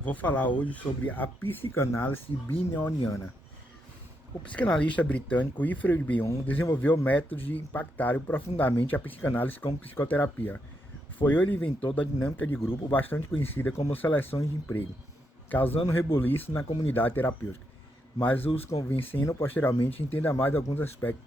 Vou falar hoje sobre a psicanálise binoniana. O psicanalista britânico Wilfred Bion desenvolveu métodos de impactarem profundamente a psicanálise como psicoterapia. Foi ele o inventor da dinâmica de grupo, bastante conhecida como seleções de emprego, causando rebuliço na comunidade terapêutica, mas os convencendo posteriormente a entender mais alguns aspectos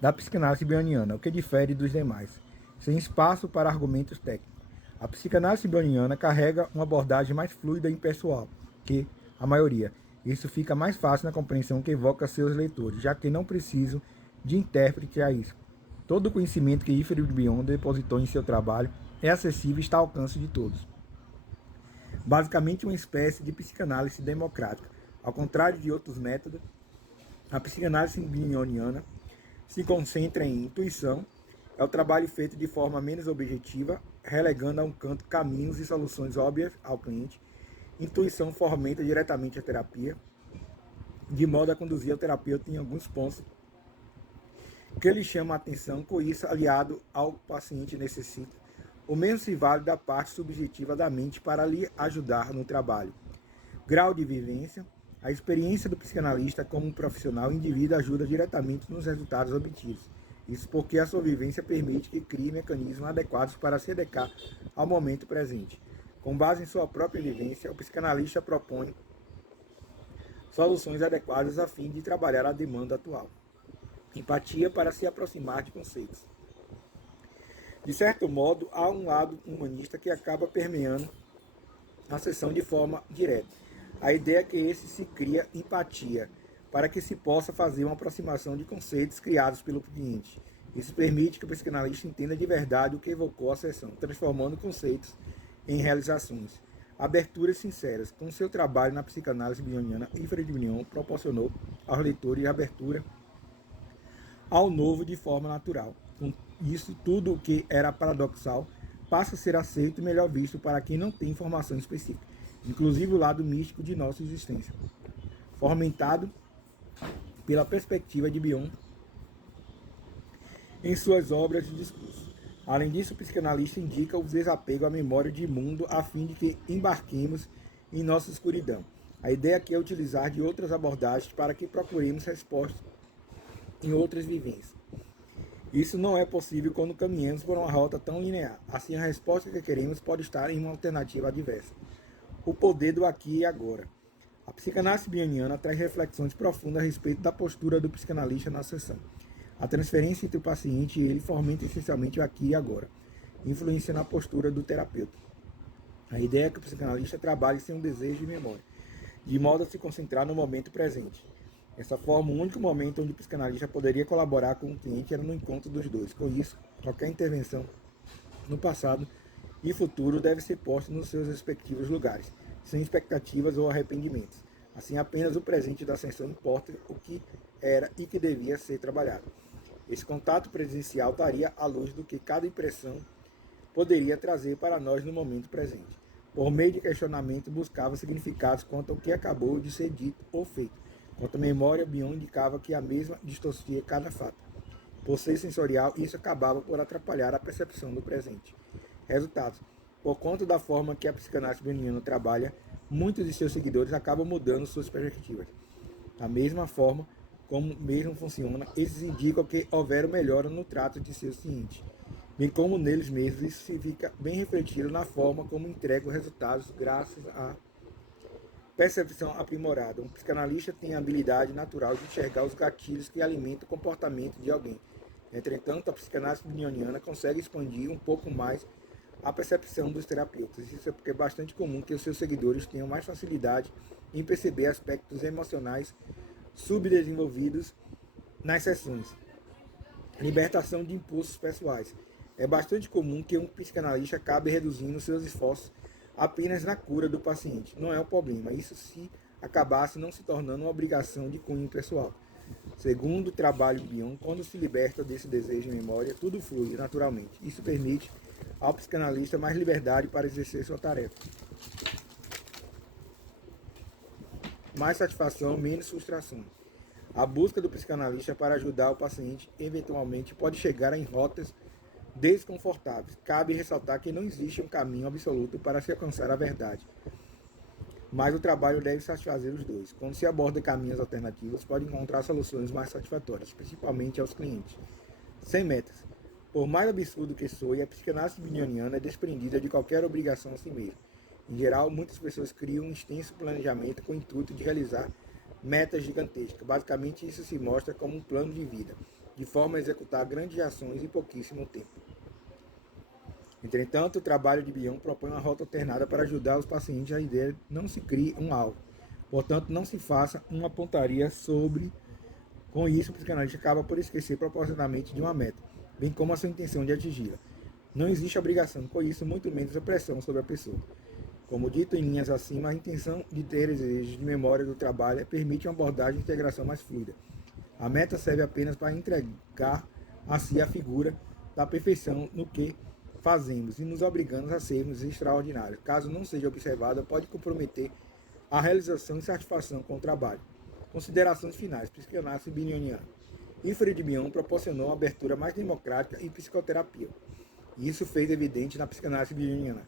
da psicanálise bioniana, o que difere dos demais, sem espaço para argumentos técnicos. A psicanálise bioniana carrega uma abordagem mais fluida e impessoal que a maioria. Isso fica mais fácil na compreensão que evoca seus leitores, já que não precisam de intérprete a isso. Todo o conhecimento que Wilfred Bion depositou em seu trabalho é acessível e está ao alcance de todos. Basicamente uma espécie de psicanálise democrática. Ao contrário de outros métodos, a psicanálise bioniana se concentra em intuição, é o trabalho feito de forma menos objetiva, relegando a um canto caminhos e soluções óbvias ao cliente. Intuição fomenta diretamente a terapia, de modo a conduzir o terapeuta em alguns pontos que lhe chama a atenção, com isso aliado ao paciente necessita. O mesmo se vale da parte subjetiva da mente para lhe ajudar no trabalho. Grau de vivência. A experiência do psicanalista como um profissional indivíduo ajuda diretamente nos resultados obtidos. Isso porque a sua vivência permite que crie mecanismos adequados para se adequar ao momento presente. Com base em sua própria vivência, o psicanalista propõe soluções adequadas a fim de trabalhar a demanda atual. Empatia para se aproximar de conceitos. De certo modo, há um lado humanista que acaba permeando a sessão de forma direta. A ideia é que esse se cria empatia, para que se possa fazer uma aproximação de conceitos criados pelo cliente. Isso permite que o psicanalista entenda de verdade o que evocou a sessão, transformando conceitos em realizações. Aberturas sinceras. Com seu trabalho na psicanálise bioniana, Wilfred Bion proporcionou aos leitores abertura ao novo de forma natural. Com isso, tudo o que era paradoxal passa a ser aceito e melhor visto para quem não tem informação específica, inclusive o lado místico de nossa existência. Fomentado pela perspectiva de Bion em suas obras de discurso. Além disso, o psicanalista indica o desapego à memória de mundo a fim de que embarquemos em nossa escuridão. A ideia aqui é utilizar de outras abordagens para que procuremos respostas em outras vivências. Isso não é possível quando caminhamos por uma rota tão linear. Assim, a resposta que queremos pode estar em uma alternativa adversa. O poder do aqui e agora. A psicanálise bioniana traz reflexões profundas a respeito da postura do psicanalista na sessão. A transferência entre o paciente e ele fomenta essencialmente o aqui e agora, influenciando a postura do terapeuta. A ideia é que o psicanalista trabalhe sem um desejo de memória, de modo a se concentrar no momento presente. Dessa forma, o único momento onde o psicanalista poderia colaborar com o cliente era no encontro dos dois. Com isso, qualquer intervenção no passado e futuro deve ser posta nos seus respectivos lugares, sem expectativas ou arrependimentos. Assim, apenas o presente da sessão importa o que era e que devia ser trabalhado. Esse contato presencial daria à luz do que cada impressão poderia trazer para nós no momento presente. Por meio de questionamento, buscava significados quanto ao que acabou de ser dito ou feito. Quanto à memória, Bion indicava que a mesma distorcia cada fato. Por ser sensorial, isso acabava por atrapalhar a percepção do presente. Resultados. Por conta da forma que a psicanálise bioniana trabalha, muitos de seus seguidores acabam mudando suas perspectivas. Da mesma forma como mesmo funciona, esses indicam que houveram melhora no trato de seus clientes, bem como neles mesmos. Isso se fica bem refletido na forma como entregam resultados graças à percepção aprimorada. Um psicanalista tem a habilidade natural de enxergar os gatilhos que alimentam o comportamento de alguém. Entretanto, a psicanálise bioniana consegue expandir um pouco mais a percepção dos terapeutas. Isso é porque é bastante comum que os seus seguidores tenham mais facilidade em perceber aspectos emocionais subdesenvolvidos nas sessões. Libertação de impulsos pessoais. É bastante comum que um psicanalista acabe reduzindo seus esforços apenas na cura do paciente. Não é um problema. Isso se acabasse não se tornando uma obrigação de cunho pessoal. Segundo o trabalho Bion, quando se liberta desse desejo de memória, tudo flui naturalmente. Isso permite ao psicanalista mais liberdade para exercer sua tarefa. Mais satisfação, menos frustração. A busca do psicanalista para ajudar o paciente eventualmente pode chegar em rotas desconfortáveis. Cabe ressaltar que não existe um caminho absoluto para se alcançar a verdade, mas o trabalho deve satisfazer os dois. Quando se aborda caminhos alternativos, pode encontrar soluções mais satisfatórias, principalmente aos clientes. Sem metas. Por mais absurdo que soe, a psicanálise junguiana é desprendida de qualquer obrigação a si mesma. Em geral, muitas pessoas criam um extenso planejamento com o intuito de realizar metas gigantescas. Basicamente, isso se mostra como um plano de vida, de forma a executar grandes ações em pouquíssimo tempo. Entretanto, o trabalho de Bion propõe uma rota alternada para ajudar os pacientes a ideia de não se crie um alvo. Portanto, não se faça uma pontaria sobre. Com isso, o psicanalista acaba por esquecer proporcionalmente de uma meta, bem como a sua intenção de atingi-la. Não existe obrigação com isso, muito menos a pressão sobre a pessoa. Como dito em linhas acima, a intenção de ter desejos de memória do trabalho permite uma abordagem de integração mais fluida. A meta serve apenas para entregar a si a figura da perfeição no que fazemos e nos obrigamos a sermos extraordinários. Caso não seja observada, pode comprometer a realização e satisfação com o trabalho. Considerações finais. Psicanálise bioniana. Wilfred Bion proporcionou uma abertura mais democrática e psicoterapia. E isso fez evidente na psicanálise bioniana.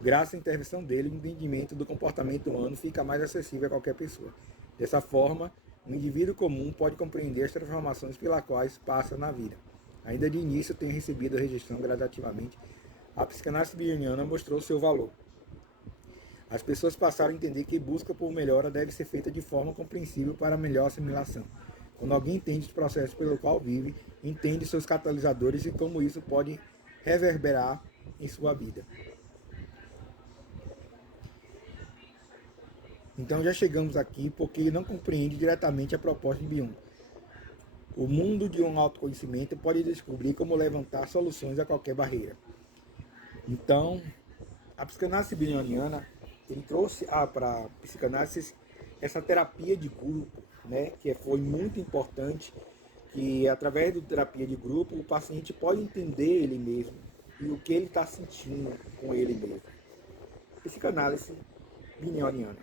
Graças à intervenção dele, o entendimento do comportamento humano fica mais acessível a qualquer pessoa. Dessa forma, um indivíduo comum pode compreender as transformações pelas quais passa na vida. Ainda de início, tenho recebido a rejeição gradativamente. A psicanálise bioniana mostrou seu valor. As pessoas passaram a entender que busca por melhora deve ser feita de forma compreensível para melhor assimilação. Quando alguém entende o processo pelo qual vive, entende seus catalisadores e como isso pode reverberar em sua vida. Então já chegamos aqui porque não compreende diretamente a proposta de Bion. O mundo de um autoconhecimento pode descobrir como levantar soluções a qualquer barreira. Então, a psicanálise bioniana ele trouxe para a psicanálise essa terapia de grupo, né, que foi muito importante, que através da terapia de grupo o paciente pode entender ele mesmo e o que ele está sentindo com ele mesmo. Psicanálise bioniana.